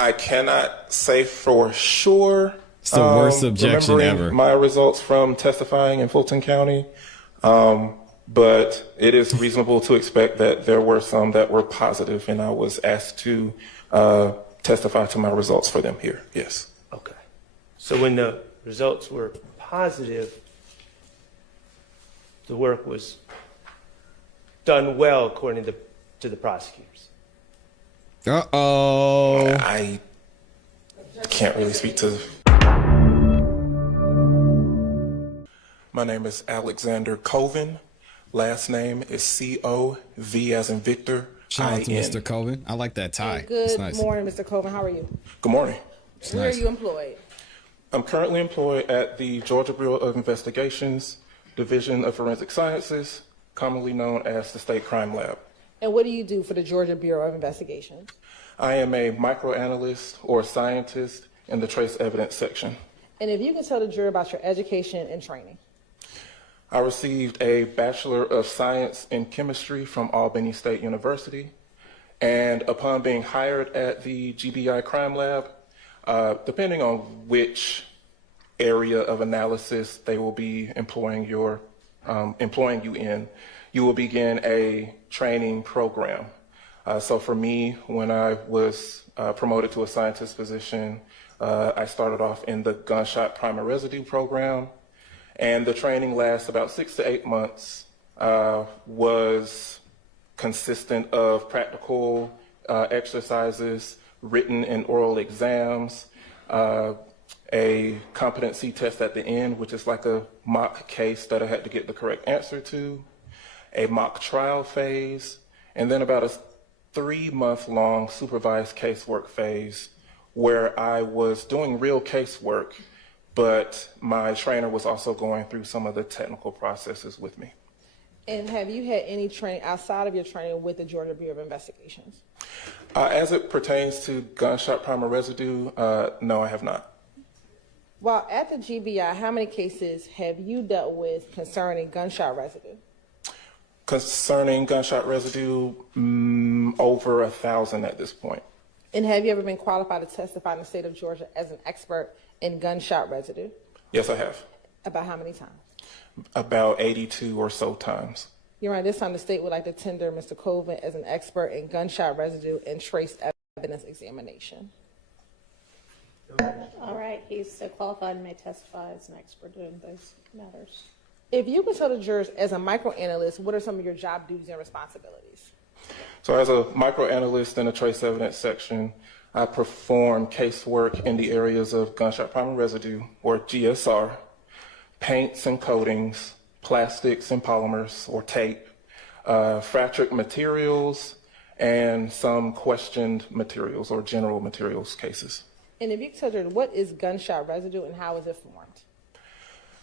I cannot say for sure. It's the worst objection remembering ever. my results from testifying in Fulton County, but it is reasonable to expect that there were some that were positive, and I was asked to testify to my results for them here. Yes. Okay. So when the results were positive, the work was done well according to the prosecutors. Uh-oh. I can't really speak to. My name is Alexander Colvin. Last name is C-O-V as in Victor. Shout out to I-N. Mr. Colvin. I like that tie. Good It's nice. morning, Mr. Colvin. How are you? Good morning. It's Where nice. are you employed? I'm currently employed at the Georgia Bureau of Investigations, Division of Forensic Sciences, commonly known as the State Crime Lab. And what do you do for the Georgia Bureau of Investigation? I am a microanalyst or scientist in the trace evidence section. And if you can tell the jury about your education and training. I received a Bachelor of Science in Chemistry from Albany State University. And upon being hired at the GBI Crime Lab, depending on which area of analysis they will be employing you in, you will begin a training program. So for me, when I was promoted to a scientist position, I started off in the gunshot primer residue program, and the training lasts about 6 to 8 months, was consistent of practical exercises, written and oral exams, a competency test at the end, which is like a mock case that I had to get the correct answer to, a mock trial phase, and then about a 3-month-long supervised casework phase where I was doing real casework, but my trainer was also going through some of the technical processes with me. And have you had any training outside of your training with the Georgia Bureau of Investigations? As it pertains to gunshot primer residue, no, I have not. While at the GBI, how many cases have you dealt with concerning gunshot residue? Concerning gunshot residue, over 1,000 at this point. And have you ever been qualified to testify in the state of Georgia as an expert in gunshot residue? Yes, I have. About how many times? About 82 or so times. You're right. This time the state would like to tender Mr. Colvin as an expert in gunshot residue and trace evidence examination. All right, he's so qualified and may testify as an expert in those matters. If you could tell the jurors as a microanalyst, what are some of your job duties and responsibilities? So as a microanalyst in the trace evidence section, I perform casework in the areas of gunshot primer residue, or GSR, paints and coatings, plastics and polymers, or tape, fractured materials, and some questioned materials or general materials cases. And if you could tell the jurors, what is gunshot residue and how is it formed?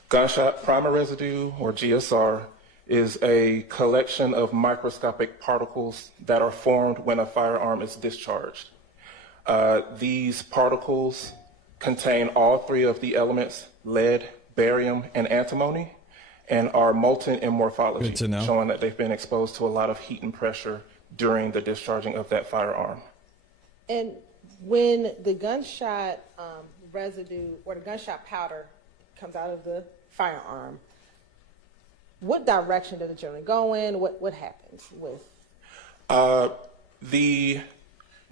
Gunshot primer residue, or GSR, is a collection of microscopic particles that are formed when a firearm is discharged. These particles contain all 3 of the elements, lead, barium, and antimony, and are molten in morphology, showing that they've been exposed to a lot of heat and pressure during the discharging of that firearm. And when the gunshot residue or the gunshot powder comes out of the firearm, what direction does it generally go in? What happens with? The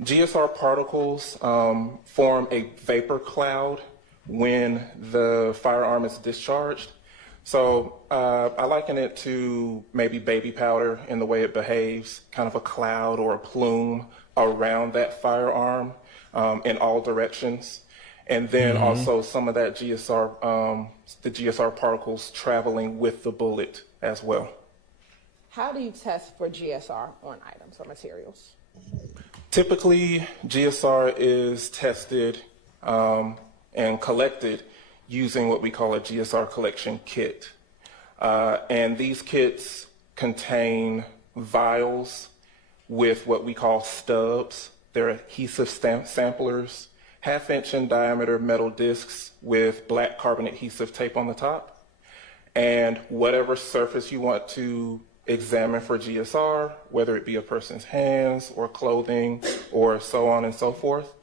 GSR particles form a vapor cloud when the firearm is discharged. So I liken it to maybe baby powder in the way it behaves, kind of a cloud or a plume around that firearm in all directions. And then also some of that GSR, the GSR particles traveling with the bullet as well. How do you test for GSR on items or materials? Typically, GSR is tested and collected using what we call a GSR collection kit. And these kits contain vials with what we call stubs. They're adhesive samplers, 1/2 inch in diameter metal discs with black carbon adhesive tape on the top. And whatever surface you want to examine for GSR, whether it be a person's hands or clothing or so on and so forth,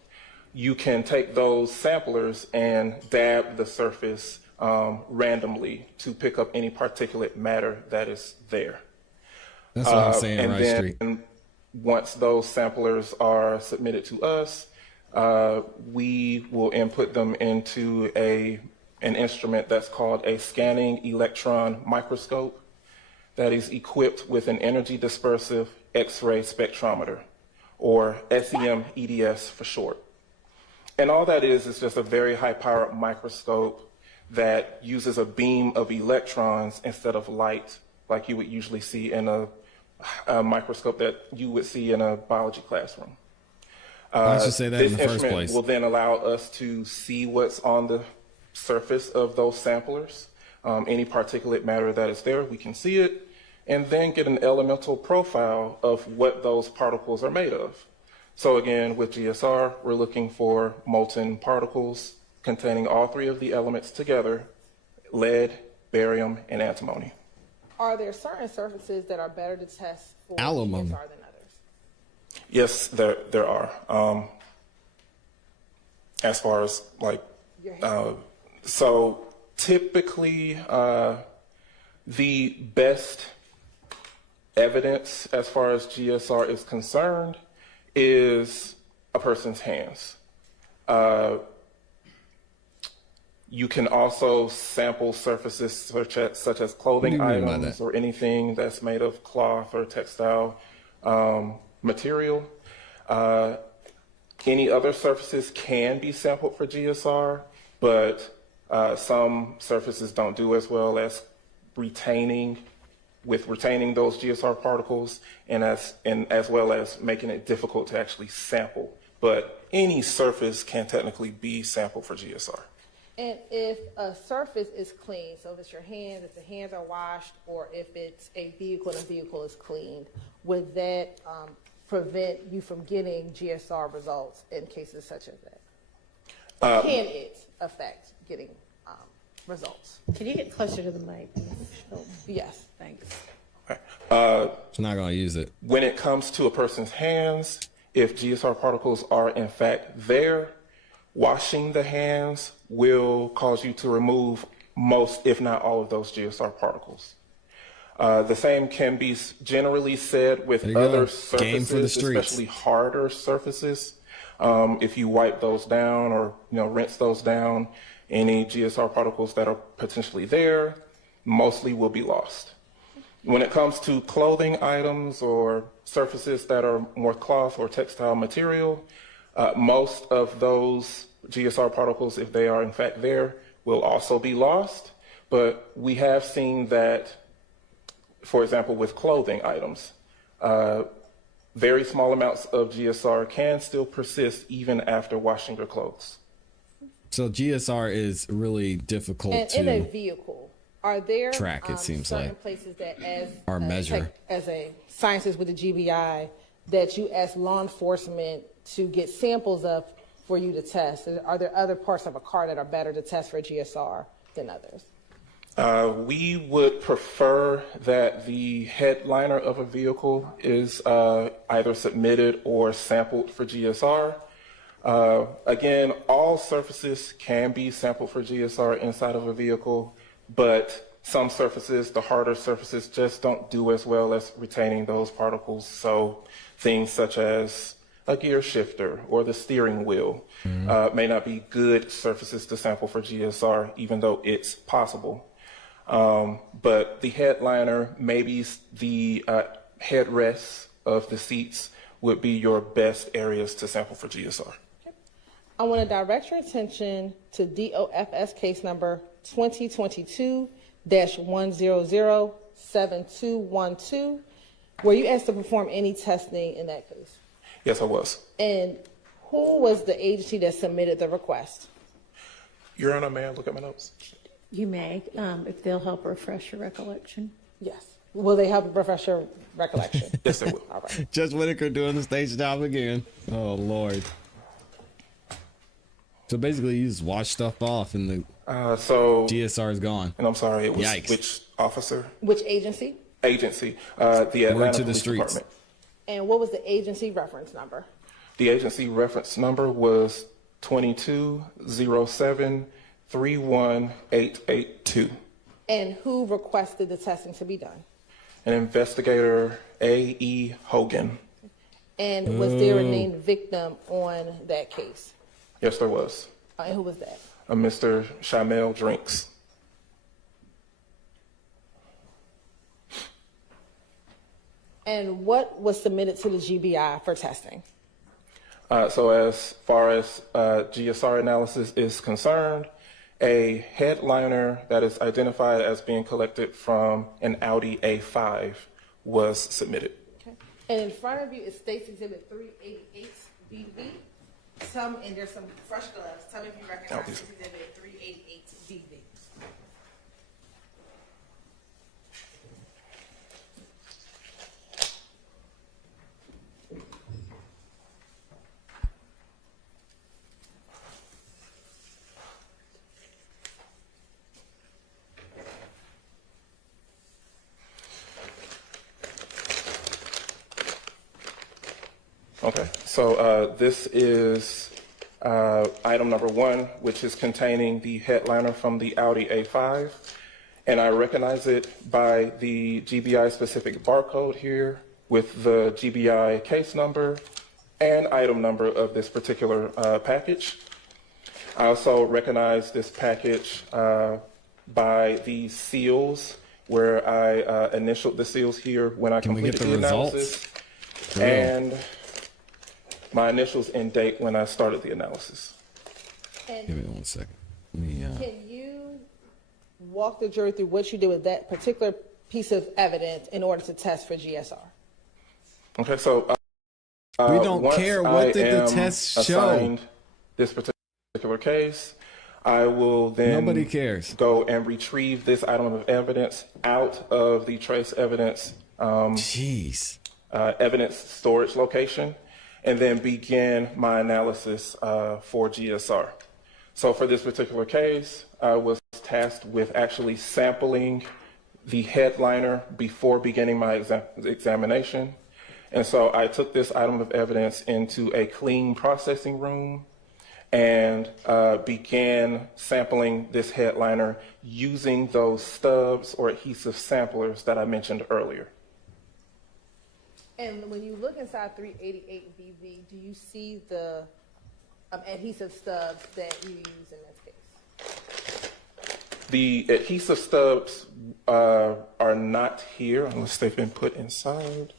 you can take those samplers and dab the surface randomly to pick up any particulate matter that is there. That's what I'm saying, And right, then Street. once those samplers are submitted to us, we will input them into an instrument that's called a scanning electron microscope that is equipped with an energy dispersive X-ray spectrometer, or SEM-EDS for short. And all that is just a very high-powered microscope that uses a beam of electrons instead of light, like you would usually see in a microscope that you would see in a biology classroom. Why don't you say that This in the first instrument place? will then allow us to see what's on the surface of those samplers. Any particulate matter that is there, we can see it, and then get an elemental profile of what those particles are made of. So again, with GSR, we're looking for molten particles containing all three of the elements together: lead, barium, and antimony. Are there certain surfaces that are better to test for Aluminum. GSR than others? Yes, there are. As far as like, Your hand. so typically the best evidence as far as GSR is concerned is a person's hands. You can also sample surfaces such as clothing What do you mean by items that? or anything that's made of cloth or textile material. Any other surfaces can be sampled for GSR, but some surfaces don't do as well as retaining those GSR particles, and as well as making it difficult to actually sample. But any surface can technically be sampled for GSR. And if a surface is clean, so if it's your hands, if the hands are washed, or if it's a vehicle and the vehicle is cleaned, would that prevent you from getting GSR results in cases such as that? Can it affect getting results? Can you get closer to the mic? Yes. Thanks. It's not going to use it. When it comes to a person's hands, if GSR particles are in fact there, washing the hands will cause you to remove most, if not all, of those GSR particles. The same can be generally said with There you go. other Game for the surfaces, streets. especially harder surfaces. If you wipe those down or rinse those down, any GSR particles that are potentially there mostly will be lost. When it comes to clothing items or surfaces that are more cloth or textile material, most of those GSR particles, if they are in fact there, will also be lost. But we have seen that, for example, with clothing items, very small amounts of GSR can still persist even after washing your clothes. So GSR is really difficult And to in a vehicle, are there track, it seems certain like. places that as Or measure. as a scientist with the GBI that you ask law enforcement to get samples of for you to test? Are there other parts of a car that are better to test for GSR than others? We would prefer that the headliner of a vehicle is either submitted or sampled for GSR. Again, all surfaces can be sampled for GSR inside of a vehicle, but some surfaces, the harder surfaces, just don't do as well as retaining those particles. So things such as a gear shifter or the steering wheel may not be good surfaces to sample for GSR, even though it's possible. But the headliner, maybe the headrests of the seats would be your best areas to sample for GSR. I want to direct your attention to DOFS case number 2022-1007212, where you asked to perform any testing in that case. Yes, I was. And who was the agency that submitted the request? Your Honor, may I look at my notes? You may, if they'll help refresh your recollection. Yes. Will they help refresh your recollection? Yes, they will. All right. Judge Whitaker doing the stage job again. Oh, Lord. So basically, you just wash stuff off and the So, GSR is gone. and I'm sorry, it was Yikes. which officer? Which agency? Agency. The Atlanta to the Police streets. Department. And what was the agency reference number? The agency reference number was 2207-31882. And who requested the testing to be done? An investigator, A.E. Hogan. And was there a named victim on that case? Yes, there was. And who was that? Mr. Shamel Drinks. And what was submitted to the GBI for testing? So as far as GSR analysis is concerned, a headliner that is identified as being collected from an Audi A5 was submitted. Okay. And in front of you is State's Exhibit 388BV. And there's some fresh gloves. Tell me if you recognize State's Exhibit 388BV. Okay, so this is item number 1, which is containing the headliner from the Audi A5. And I recognize it by the GBI specific barcode here with the GBI case number and item number of this particular package. I also recognize this package by the seals where I initialed the seals here when I completed the analysis. And my initials and date when I started the analysis. Give me 1 second. Let me, Can you walk the jury through what you did with that particular piece of evidence in order to test for GSR? Okay, so we don't once care. What I did the am test assigned show? this particular case, I will then Nobody cares. go and retrieve this item of evidence out of the trace evidence Jeez. evidence storage location, and then begin my analysis for GSR. So for this particular case, I was tasked with actually sampling the headliner before beginning my examination. And so I took this item of evidence into a clean processing room and began sampling this headliner using those stubs or adhesive samplers that I mentioned earlier. And when you look inside 388BV, do you see the adhesive stubs that you use in this case? The adhesive stubs are not here unless they've been put inside.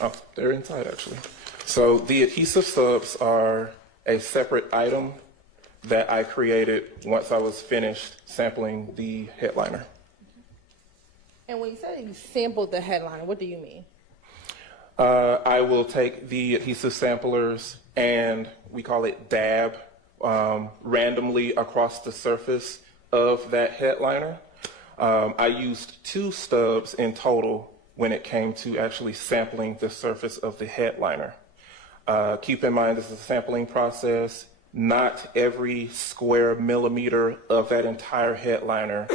Oh, they're inside actually. So the adhesive stubs are a separate item that I created once I was finished sampling the headliner. And when you say you sampled the headliner, what do you mean? I will take the adhesive samplers and we call it dab randomly across the surface of that headliner. I used 2 stubs in total when it came to actually sampling the surface of the headliner. Keep in mind this is a sampling process. Not every square millimeter of that entire headliner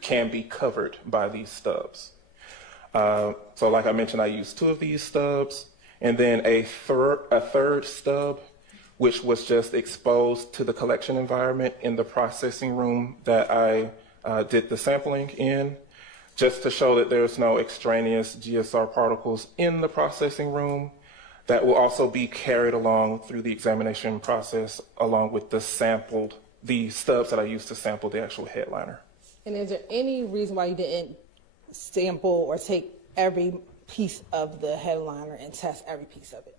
can be covered by these stubs. So like I mentioned, I used 2 of these stubs and then a third stub, which was just exposed to the collection environment in the processing room that I did the sampling in, just to show that there's no extraneous GSR particles in the processing room. That will also be carried along through the examination process along with the stubs that I used to sample the actual headliner. And is there any reason why you didn't sample or take every piece of the headliner and test every piece of it?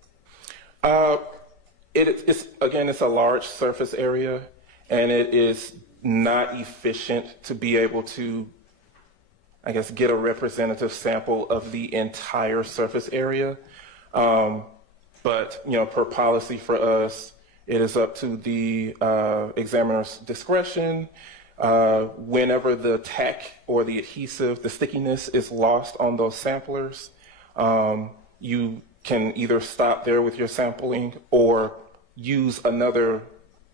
It's a large surface area, and it is not efficient to be able to, I guess, get a representative sample of the entire surface area. But, per policy for us, it is up to the examiner's discretion. Whenever the tack or the adhesive, the stickiness is lost on those samplers, you can either stop there with your sampling or use another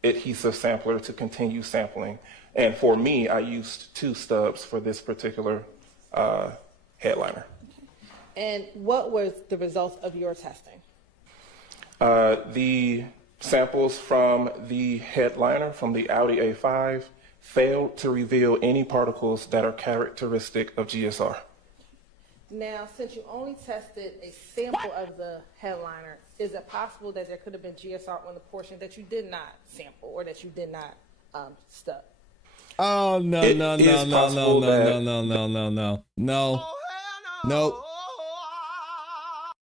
adhesive sampler to continue sampling. And for me, I used 2 stubs for this particular headliner. And what was the results of your testing? The samples from the headliner from the Audi A5 failed to reveal any particles that are characteristic of GSR. Now, since you only tested a sample of the headliner, is it possible that there could have been GSR on the portion that you did not sample or that you did not stub? Oh no It no is no no possible no that- no no no no no nope.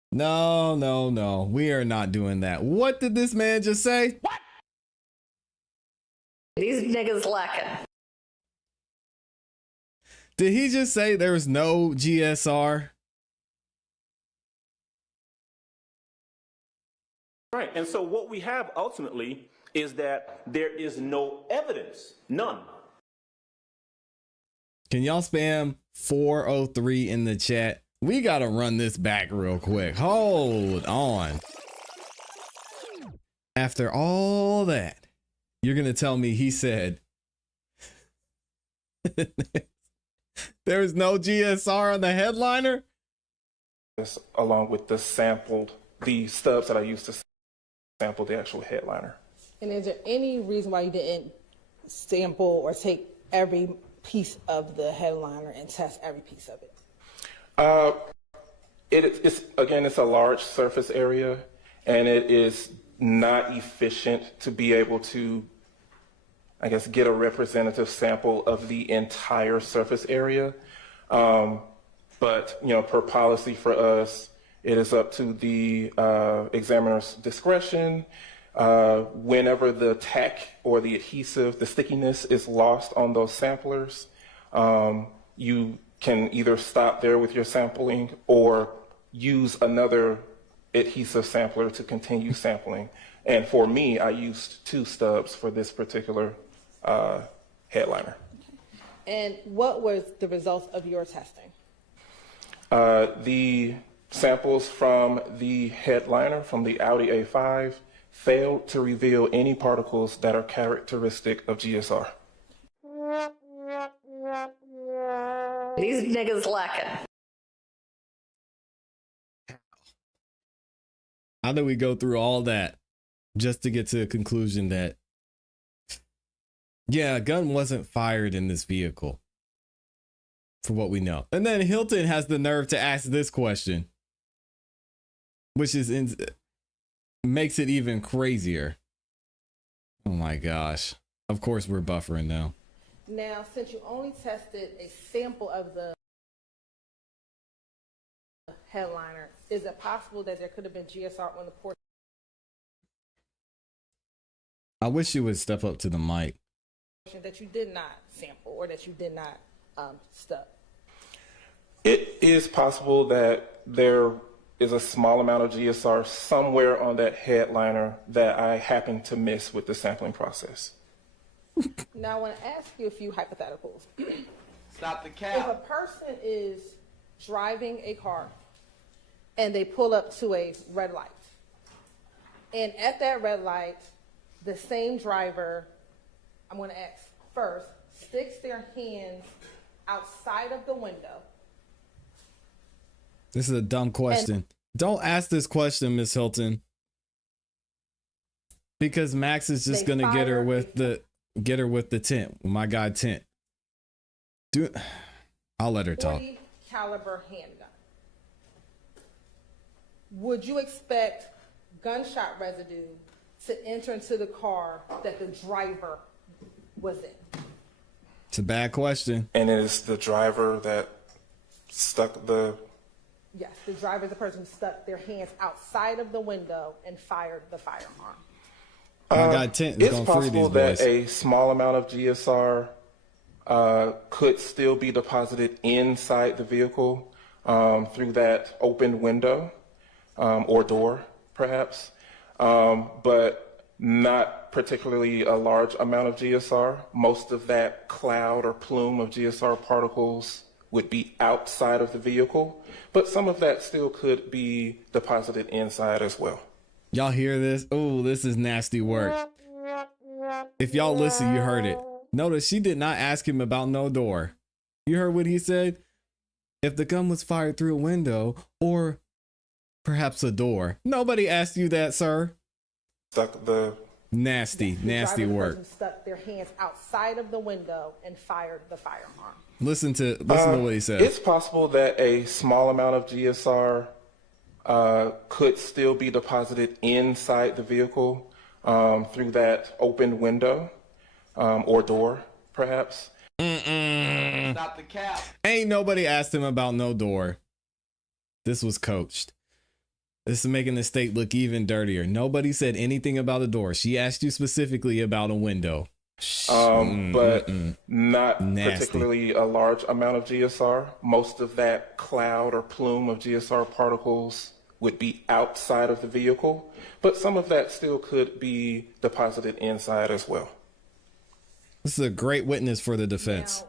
No, no, no. We are not doing that. What did this man just say? What? These niggas lacking. Did he just say there was no GSR? Right. And so what we have ultimately is that there is no evidence, none. Can y'all spam 403 in the chat? We got to run this back real quick. Hold on. After all that, you're going to tell me he said there's no GSR on the headliner? Along with the stubs that I used to sample the actual headliner. And is there any reason why you didn't sample or take every piece of the headliner and test every piece of it? It's a large surface area, and it is not efficient to be able to, I guess, get a representative sample of the entire surface area. But, per policy for us, it is up to the examiner's discretion. Whenever the tack or the adhesive, the stickiness is lost on those samplers, you can either stop there with your sampling or use another adhesive sampler to continue sampling. And for me, I used 2 stubs for this particular headliner. And what was the results of your testing? The samples from the headliner from the Audi A5 failed to reveal any particles that are characteristic of GSR. These niggas lacking. How do we go through all that just to get to the conclusion that, yeah, a gun wasn't fired in this vehicle, for what we know? And then Hilton has the nerve to ask this question, which makes it even crazier. Oh my gosh. Of course we're buffering now. Now, since you only tested a sample of the headliner, is it possible that there could have been GSR on the portion? I wish you would step up to the mic. That you did not sample or that you did not stub? It is possible that there is a small amount of GSR somewhere on that headliner that I happened to miss with the sampling process. Now, I want to ask you a few hypotheticals. Stop the If cap. a person is driving a car and they pull up to a red light, and at that red light, the same driver, I'm going to ask first, sticks their hands outside of the window. This is a dumb question. Don't ask this question, Miss Hilton. Because Max is just They gonna get her fire- with the tent, my guy tent. I'll let her talk. .40 caliber handgun. Would you expect gunshot residue to enter into the car that the driver was in? It's a bad question. And it is the driver that stuck the... Yes, the driver is the person who stuck their hands outside of the window and fired the firearm. My guy tent is It's gonna free these possible that boys. a small amount of GSR could still be deposited inside the vehicle through that open window or door, perhaps, but not particularly a large amount of GSR. Most of that cloud or plume of GSR particles would be outside of the vehicle, but some of that still could be deposited inside as well. Y'all hear this? Oh, this is nasty work. If y'all listen, you heard it. Notice she did not ask him about no door. You heard what he said? If the gun was fired through a window or Perhaps a door. Nobody asked you that, sir. Stuck the Nasty, The nasty driver work. person stuck their hands outside of the window and fired the firearm. Listen to what he says. It's possible that a small amount of GSR could still be deposited inside the vehicle through that open window or door, perhaps. Not the cap. Ain't nobody asked him about no door. This was coached. This is making the state look even dirtier. Nobody said anything about a door. She asked you specifically about a window. But not Nasty. particularly a large amount of GSR. Most of that cloud or plume of GSR particles would be outside of the vehicle, but some of that still could be deposited inside as well. This is a great witness for the defense.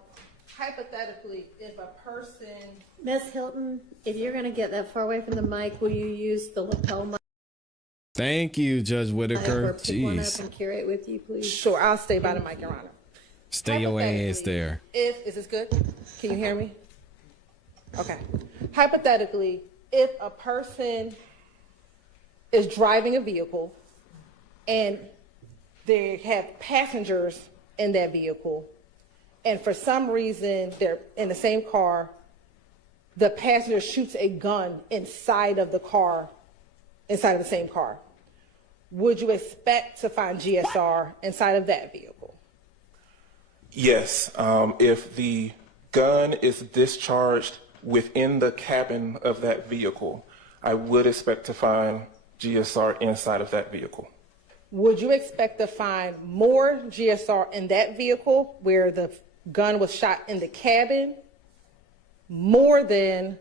Now, hypothetically, if a person, Ms. Hilton, if you're going to get that far away from the mic, will you use the lapel mic? Thank you, Judge Whitaker. Or pick one up Jeez. and carry it with you, please. sure, I'll stay by the mic, Your Honor. Stay your ass Hypothetically, there. Is this good? Can you hear me? Okay. Hypothetically, if a person is driving a vehicle and they have passengers in that vehicle, and for some reason they're in the same car, the passenger shoots a gun inside of the car, inside of the same car, would you expect to find GSR inside of that vehicle? Yes, if the gun is discharged within the cabin of that vehicle, I would expect to find GSR inside of that vehicle. Would you expect to find more GSR in that vehicle where the gun was shot in the cabin more than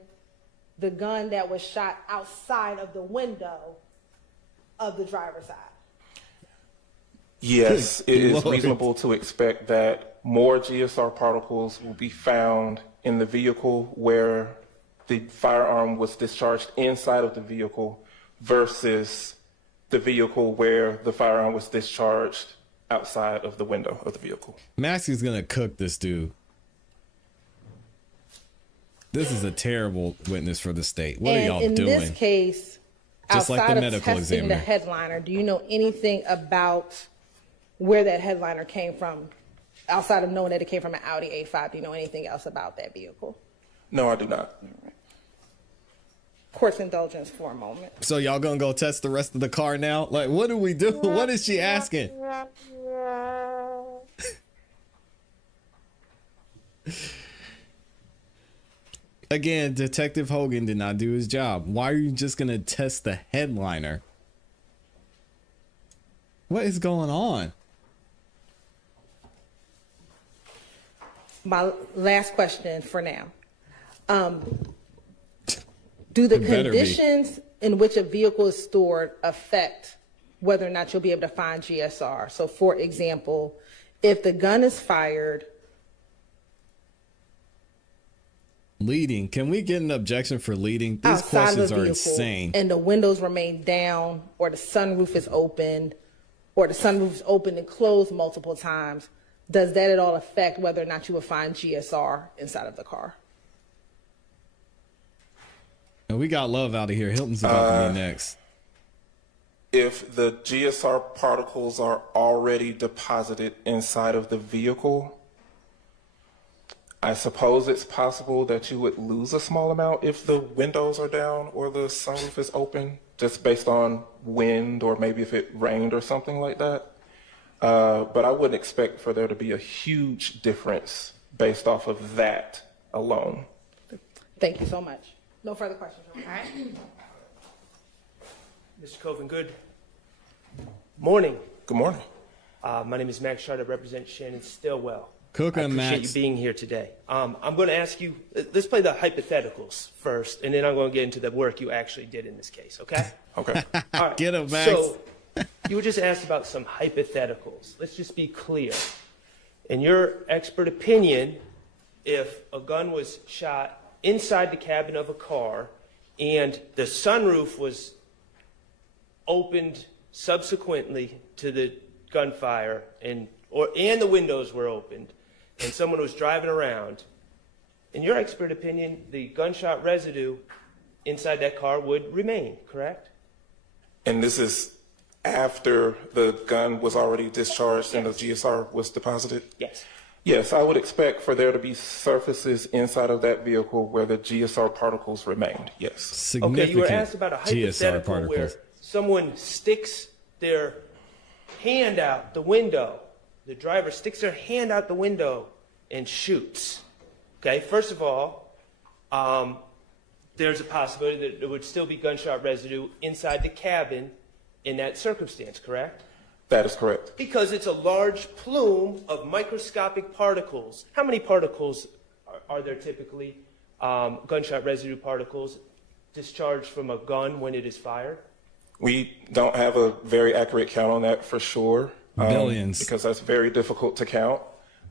the gun that was shot outside of the window of the driver's side? Yes, it is Lord. reasonable to expect that more GSR particles will be found in the vehicle where the firearm was discharged inside of the vehicle versus the vehicle where the firearm was discharged outside of the window of the vehicle. Maxie's gonna cook this dude. This is a terrible witness for the state. What are y'all in doing? this case, Just like outside the of medical testing examiner. the headliner, do you know anything about where that headliner came from? Outside of knowing that it came from an Audi A5, do you know anything else about that vehicle? No, I do not. Court's indulgence for a moment. So y'all gonna go test the rest of the car now? Like, what do we do? What is she asking? Again, Detective Hogan did not do his job. Why are you just gonna test the headliner? What is going on? My last question for now. Do the It better be. conditions in which a vehicle is stored affect whether or not you'll be able to find GSR? So for example, if the gun is fired, Leading. Can we get an objection for leading? These outside of questions the are vehicle insane. and the windows remain down, or the sunroof is opened, or the sunroof is opened and closed multiple times, does that at all affect whether or not you will find GSR inside of the car? And we got Love out of here. Hilton's about to be next. If the GSR particles are already deposited inside of the vehicle, I suppose it's possible that you would lose a small amount if the windows are down or the sunroof is open, just based on wind or maybe if it rained or something like that. But I wouldn't expect for there to be a huge difference based off of that alone. Thank you so much. No further questions. All right. Mr. Coven, good morning. Good morning. My name is Max Shard. I represent Shannon Stillwell. Cook I and appreciate Max. you being here today. I'm going to ask you, let's play the hypotheticals first, and then I'm going to get into the work you actually did in this case, okay? Okay. All right. Get him, Max. So, you were just asked about some hypotheticals. Let's just be clear. In your expert opinion, if a gun was shot inside the cabin of a car and the sunroof was opened subsequently to the gunfire and the windows were opened and someone was driving around, in your expert opinion, the gunshot residue inside that car would remain, correct? And this is after the gun was already discharged and the GSR was deposited? Yes. Yes, I would expect for there to be surfaces inside of that vehicle where the GSR particles remained, yes. Significant Okay, you were asked about a GSR hypothetical where particles. someone sticks their hand out the window. The driver sticks their hand out the window and shoots. Okay, first of all, there's a possibility that there would still be gunshot residue inside the cabin in that circumstance, correct? That is correct. Because it's a large plume of microscopic particles. How many particles are there typically, gunshot residue particles, discharged from a gun when it is fired? We don't have a very accurate count on that for sure. Billions. Because that's very difficult to count.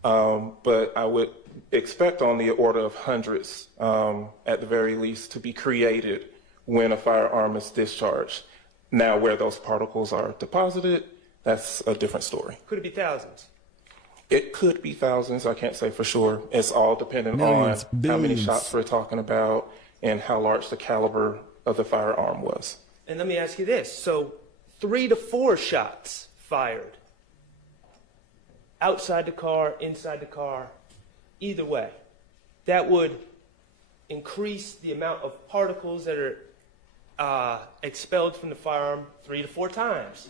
But I would expect on the order of hundreds, at the very least, to be created when a firearm is discharged. Now, where those particles are deposited, that's a different story. Could it be thousands? It could be thousands. I can't say for sure. It's all dependent Millions, on how many billions. shots we're talking about and how large the caliber of the firearm was. And let me ask you this. So 3 to 4 shots fired outside the car, inside the car, either way, that would increase the amount of particles that are expelled from the firearm 3 to 4 times,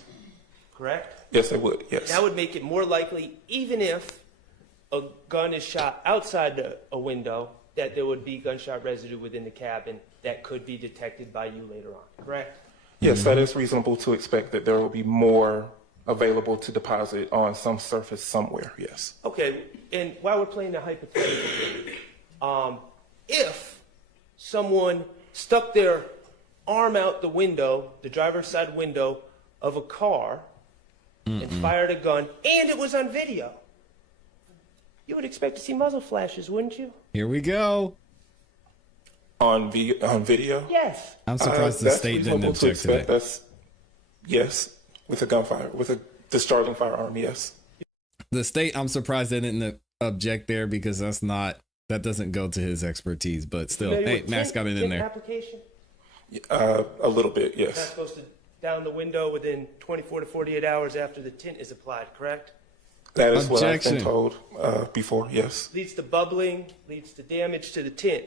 correct? Yes, it would. Yes. That would make it more likely, even if a gun is shot outside a window, that there would be gunshot residue within the cabin that could be detected by you later on, correct? Yes, that is reasonable to expect that there will be more available to deposit on some surface somewhere. Yes. Okay, and while we're playing the hypothetical game, if someone stuck their arm out the window, the driver's side window of a car, and fired a gun, and it was on video, you would expect to see muzzle flashes, wouldn't you? Here we go. On video? Yes. I'm surprised the That's state didn't reasonable to object to expect. that. That's, yes, with a gunfire, with a discharging firearm, yes. The state, I'm surprised they didn't object there because that doesn't go to his expertise. But still, Familiar hey, with Max got it in tint there. application? A little bit, Not yes. supposed to down the window within 24 to 48 hours after the tint is applied, correct? That is what I've Objection. been told before, yes. Leads to bubbling, leads to damage to the tint.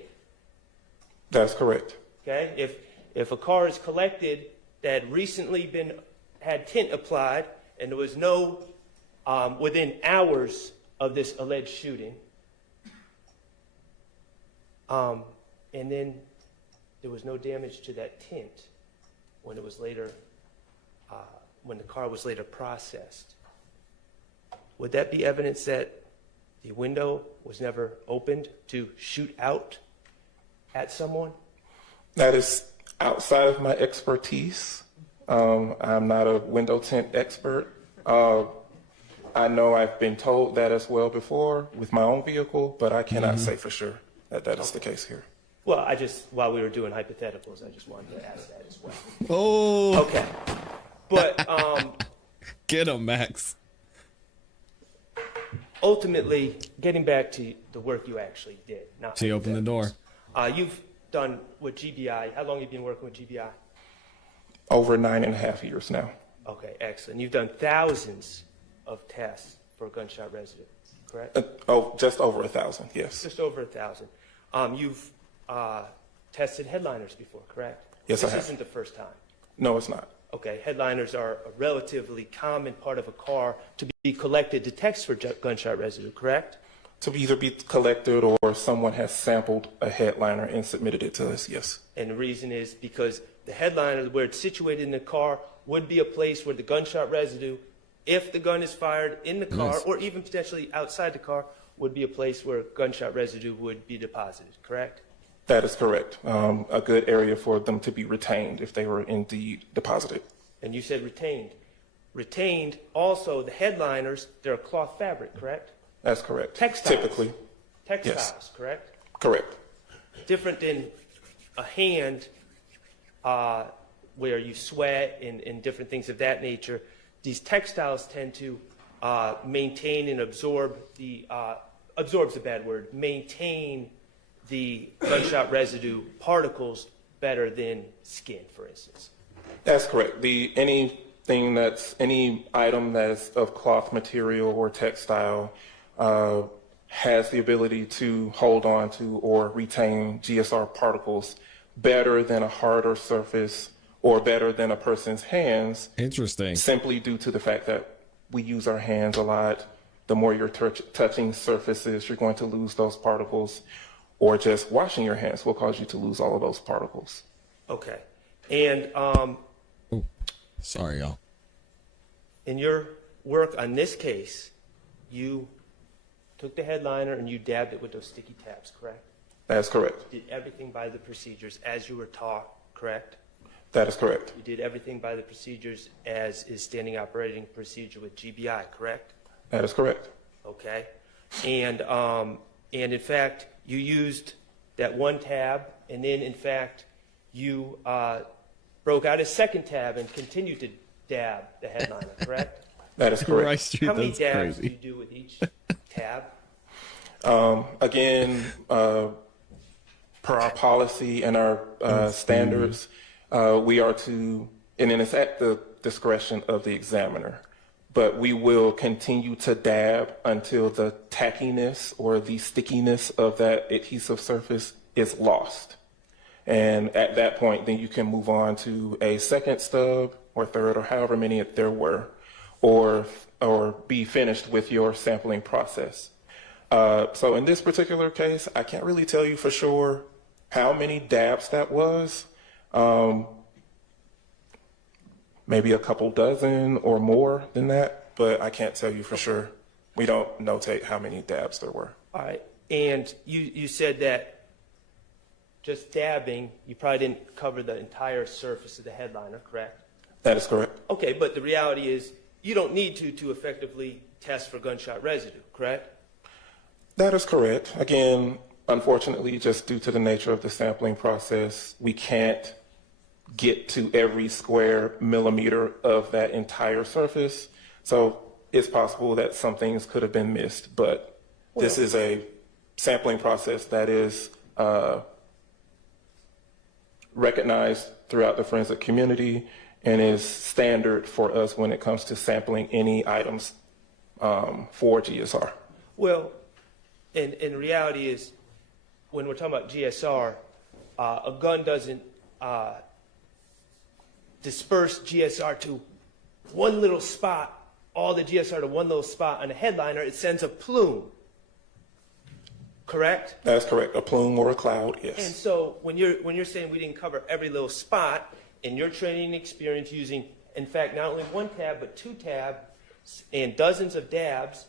That's correct. Okay, if a car is collected that had recently had tint applied and there was no within hours of this alleged shooting, and then there was no damage to that tint when it was later when the car was later processed, would that be evidence that the window was never opened to shoot out at someone? That is outside of my expertise. I'm not a window tint expert. I know I've been told that as well before with my own vehicle, but I cannot say for sure that that is the case here. Well, while we were doing hypotheticals, I just wanted to ask that as well. Oh, Okay. But get him, Max. ultimately, getting back to the work you actually did. Not She opened the door. You've done with GBI. How long have you been working with GBI? Over 9.5 years now. Okay, excellent. You've done thousands of tests for gunshot residue, correct? Just over 1,000, yes. Just over 1,000. You've tested headliners before, correct? Yes, I have. This isn't the first time. No, it's not. Okay, headliners are a relatively common part of a car to be collected to test for gunshot residue, correct? To either be collected or someone has sampled a headliner and submitted it to us, yes. And the reason is because the headliner, where it's situated in the car, would be a place where the gunshot residue, if the gun is fired in the car Nice. or even potentially outside the car, would be a place where gunshot residue would be deposited, correct? That is correct. A good area for them to be retained if they were indeed deposited. And you said retained. Retained, also, the headliners, they're a cloth fabric, correct? That's correct. Textiles. Typically, Textiles, correct? correct. Different than a hand where you sweat and different things of that nature. These textiles tend to maintain and absorb absorb's a bad word, maintain the gunshot residue particles better than skin, for instance. That's correct. Any item that's of cloth material or textile has the ability to hold on to or retain GSR particles better than a harder surface or better than a person's hands. Interesting. Simply due to the fact that we use our hands a lot. The more you're touching surfaces, you're going to lose those particles, or just washing your hands will cause you to lose all of those particles. Okay. And Sorry, y'all. in your work on this case, you took the headliner and you dabbed it with those sticky tabs, correct? That is correct. Did everything by the procedures as you were taught, correct? That is correct. You did everything by the procedures as is standing operating procedure with GBI, correct? That is correct. Okay. And in fact, you used that one tab, and then in fact, you broke out a second tab and continued to dab the headliner, correct? That is correct. Right, Street, How many that's dabs crazy. do you do with each tab? Again, per our policy and our standards, we are to, and then it's at the discretion of the examiner, but we will continue to dab until the tackiness or the stickiness of that adhesive surface is lost. And at that point, then you can move on to a second stub or third or however many there were, or be finished with your sampling process. So in this particular case, I can't really tell you for sure how many dabs that was. Maybe a couple dozen or more than that, but I can't tell you for sure. We don't notate how many dabs there were. All right. And you said that just dabbing, you probably didn't cover the entire surface of the headliner, correct? That is correct. Okay, but the reality is you don't need to effectively test for gunshot residue, correct? That is correct. Again, unfortunately, just due to the nature of the sampling process, we can't get to every square millimeter of that entire surface. So it's possible that some things could have been missed, but this is a sampling process that is recognized throughout the forensic community and is standard for us when it comes to sampling any items for GSR. Well, and the reality is when we're talking about GSR, a gun doesn't disperse GSR to one little spot, all the GSR to one little spot on a headliner. It sends a plume, correct? That's correct. A plume or a cloud, And yes. so when you're saying we didn't cover every little spot, in your training experience using, in fact, not only one tab, but two tabs and dozens of dabs,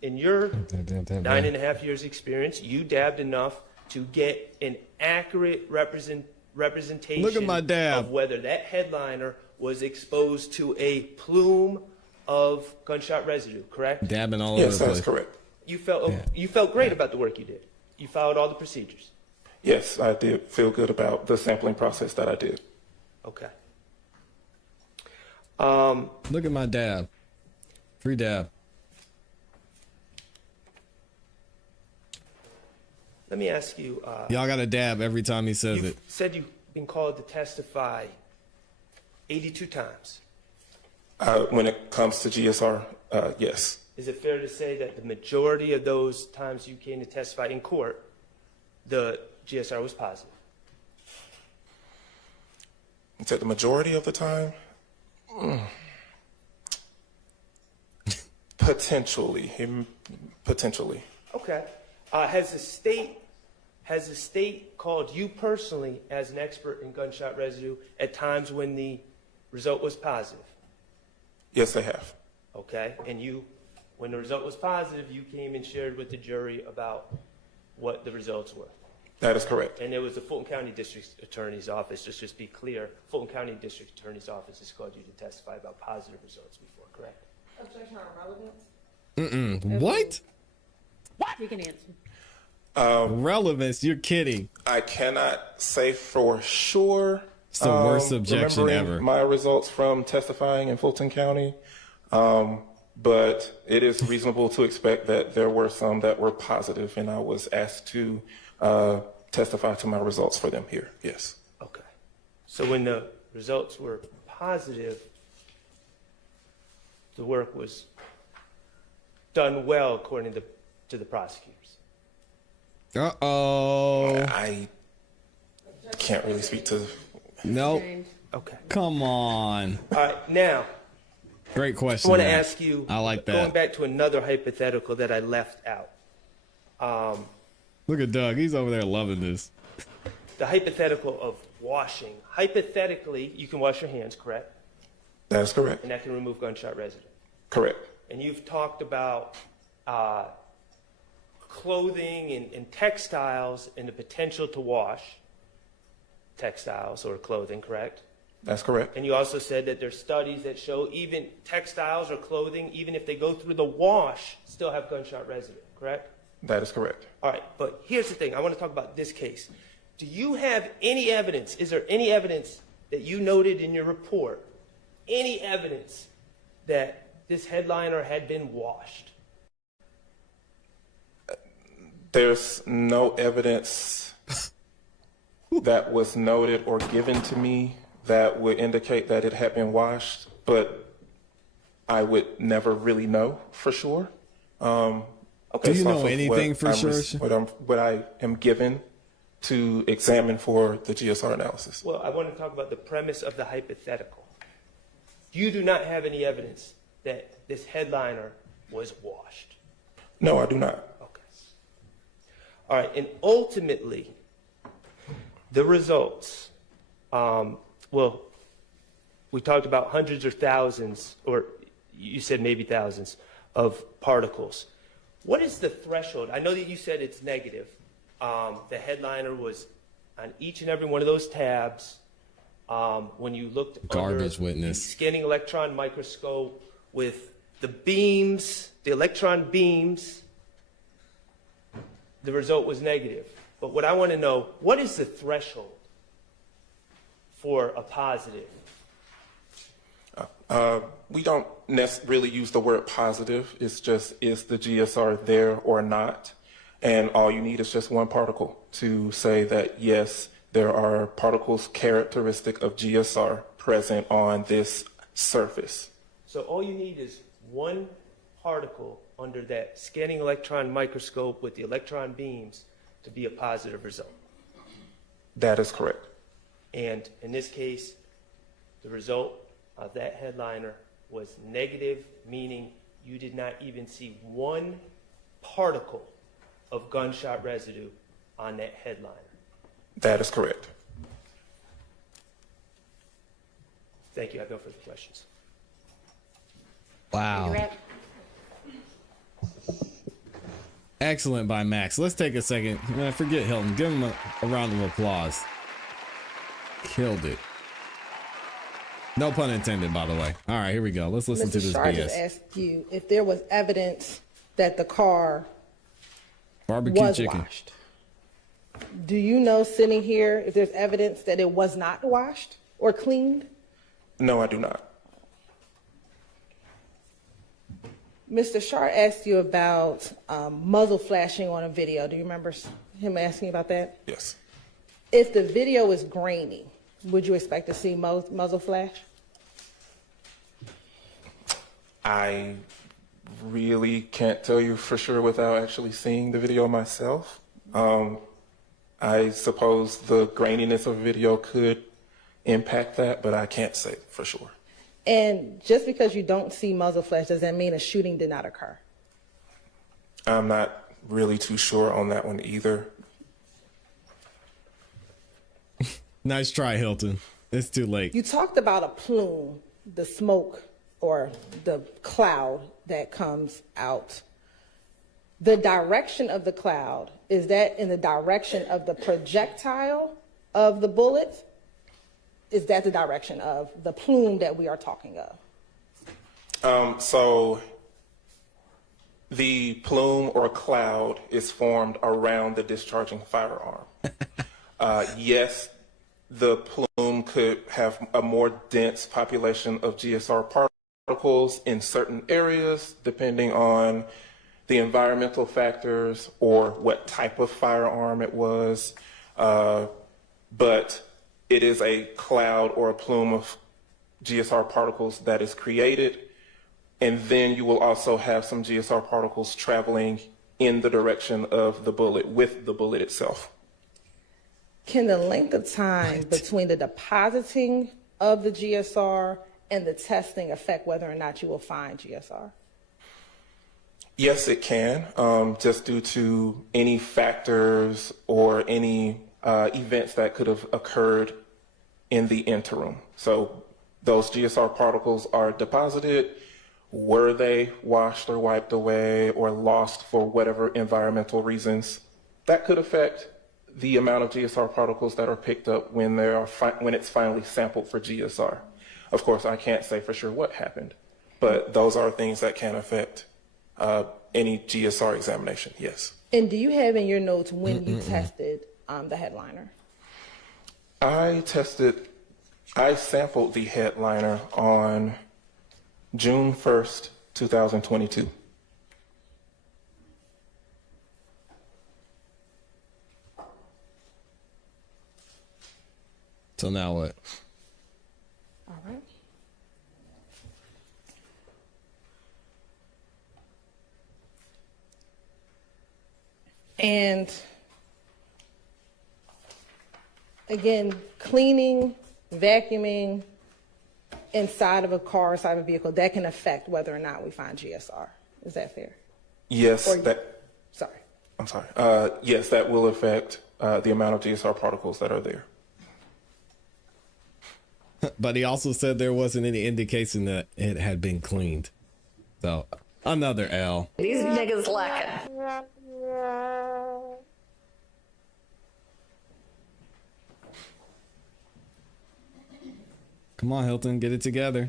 in your 9.5 years experience, you dabbed enough to get an accurate representation Look at my dab. of whether that headliner was exposed to a plume of gunshot residue, correct? Dabbing all Yes, over the that's place. correct. You felt great about the work you did. You followed all the procedures. Yes, I did feel good about the sampling process that I did. Okay. Look at my dab. Free dab. Let me ask you, Y'all got to dab every time he says you it. said you've been called to testify 82 times. When it comes to GSR, yes. Is it fair to say that the majority of those times you came to testify in court, the GSR was positive? You said the majority of the time? Potentially. Potentially. Okay. Has the state called you personally as an expert in gunshot residue at times when the result was positive? Yes, they have. Okay. And when the result was positive, you came and shared with the jury about what the results were. That is correct. And it was the Fulton County District Attorney's Office, just be clear, Fulton County District Attorney's Office has called you to testify about positive results before, correct? Objection on relevance? What? You can answer. Relevance? You're kidding. I cannot say for sure. It's the worst objection remembering ever. My results from testifying in Fulton County, but it is reasonable to expect that there were some that were positive, and I was asked to testify to my results for them here. Yes. Okay. So when the results were positive, the work was done well according to the prosecutors. Uh-oh. I can't really speak to. Nope. Okay. Come on. All right, now, Great I question. want to Max. ask you, I like going that. back to another hypothetical that I left out. Look at Doug. He's over there loving this. The hypothetical of washing. Hypothetically, you can wash your hands, correct? That is correct. And that can remove gunshot residue. Correct. And you've talked about clothing and textiles and the potential to wash textiles or clothing, correct? That's correct. And you also said that there's studies that show even textiles or clothing, even if they go through the wash, still have gunshot residue, correct? That is correct. All right, but here's the thing. I want to talk about this case. Do you have any evidence? Is there any evidence that you noted in your report, any evidence that this headliner had been washed? There's no evidence that was noted or given to me that would indicate that it had been washed, but I would never really know for sure. Do you know anything for sure? What I am given to examine for the GSR analysis. Well, I want to talk about the premise of the hypothetical. You do not have any evidence that this headliner was washed. No, I do not. Okay. All right, and ultimately, the results, well, we talked about hundreds or thousands, or you said maybe thousands, of particles. What is the threshold? I know that you said it's negative. The headliner was on each and every one of those tabs. When you looked Garbage under witness. the scanning electron microscope with the beams, the electron beams, the result was negative. But what I want to know, what is the threshold for a positive? We don't really use the word positive. It's just, is the GSR there or not? And all you need is just one particle to say that, yes, there are particles characteristic of GSR present on this surface. So all you need is one particle under that scanning electron microscope with the electron beams to be a positive result. That is correct. And in this case, the result of that headliner was negative, meaning you did not even see one particle of gunshot residue on that headliner. That is correct. Thank you. I have no further questions. Wow. Excellent by Max. Let's take a second. Forget Hilton. Give him a round of applause. Killed it. No pun intended, by the way. All right, here we go. Let's listen to Mr. this Shar just BS. asked you if there was evidence that the car Barbecue was chicken. washed. Do you know, sitting here, if there's evidence that it was not washed or cleaned? No, I do not. Mr. Shar asked you about muzzle flashing on a video. Do you remember him asking about that? Yes. If the video is grainy, would you expect to see muzzle flash? I really can't tell you for sure without actually seeing the video myself. I suppose the graininess of a video could impact that, but I can't say for sure. And just because you don't see muzzle flash, does that mean a shooting did not occur? I'm not really too sure on that one either. Nice try, Hilton. It's too late. You talked about a plume, the smoke or the cloud that comes out. The direction of the cloud, is that in the direction of the projectile of the bullet? Is that the direction of the plume that we are talking of? So the plume or cloud is formed around the discharging firearm. Yes, the plume could have a more dense population of GSR particles in certain areas, depending on the environmental factors or what type of firearm it was. But it is a cloud or a plume of GSR particles that is created. And then you will also have some GSR particles traveling in the direction of the bullet with the bullet itself. Can the length of time between the depositing of the GSR and the testing affect whether or not you will find GSR? Yes, it can, just due to any factors or any events that could have occurred in the interim. So those GSR particles are deposited. Were they washed or wiped away or lost for whatever environmental reasons? That could affect the amount of GSR particles that are picked up when when it's finally sampled for GSR. Of course, I can't say for sure what happened, but those are things that can affect any GSR examination, yes. And do you have in your notes when you tested the headliner? I sampled the headliner on June 1st, 2022. So now what? All right. And again, cleaning, vacuuming inside of a car, inside of a vehicle, that can affect whether or not we find GSR. Is that fair? Yes, Sorry. I'm sorry. Yes, that will affect the amount of GSR particles that are there. But he also said there wasn't any indication that it had been cleaned. So another L. These niggas lacking. Come on, Hilton, get it together.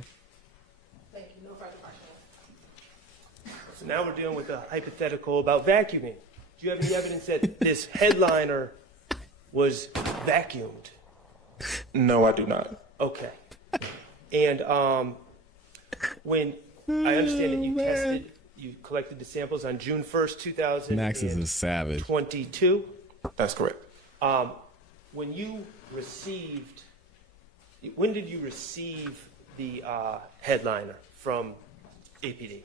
Thank you. No further questions. So now we're dealing with a hypothetical about vacuuming. Do you have any evidence that this headliner was vacuumed? No, I do not. Okay. And when I understand that you collected the samples on June 1st, 2022. Max is a savage. That's correct. When did you receive the headliner from APD?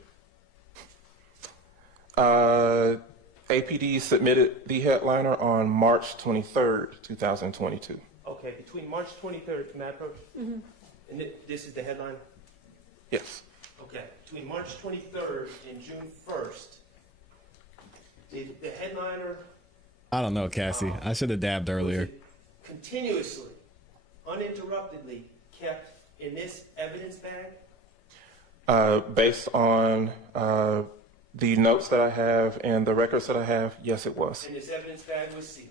APD submitted the headliner on March 23rd, 2022. Okay, between March 23rd, may I approach? Mm-hmm. And this is the headliner? Yes. Okay, between March 23rd and June 1st, did the headliner... I don't know, Cassie. I should have dabbed earlier. Continuously, uninterruptedly kept in this evidence bag? Based on the notes that I have and the records that I have, yes, it was. And this evidence bag was sealed?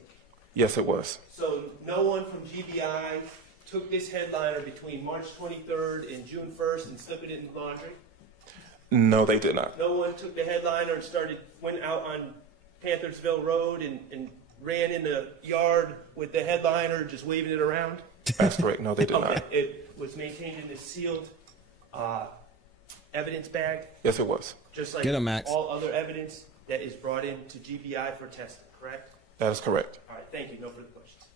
Yes, it was. So no one from GBI took this headliner between March 23rd and June 1st and slipped it in the laundry? No, they did not. No one took the headliner and went out on Panthersville Road and ran in the yard with the headliner, just waving it around? That's correct. No, they did Okay. not. It was maintained in this sealed evidence bag, Yes, it was. just like Get 'em, Max. all other evidence that is brought in to GBI for testing, correct? That is correct. All right, thank you. No further questions.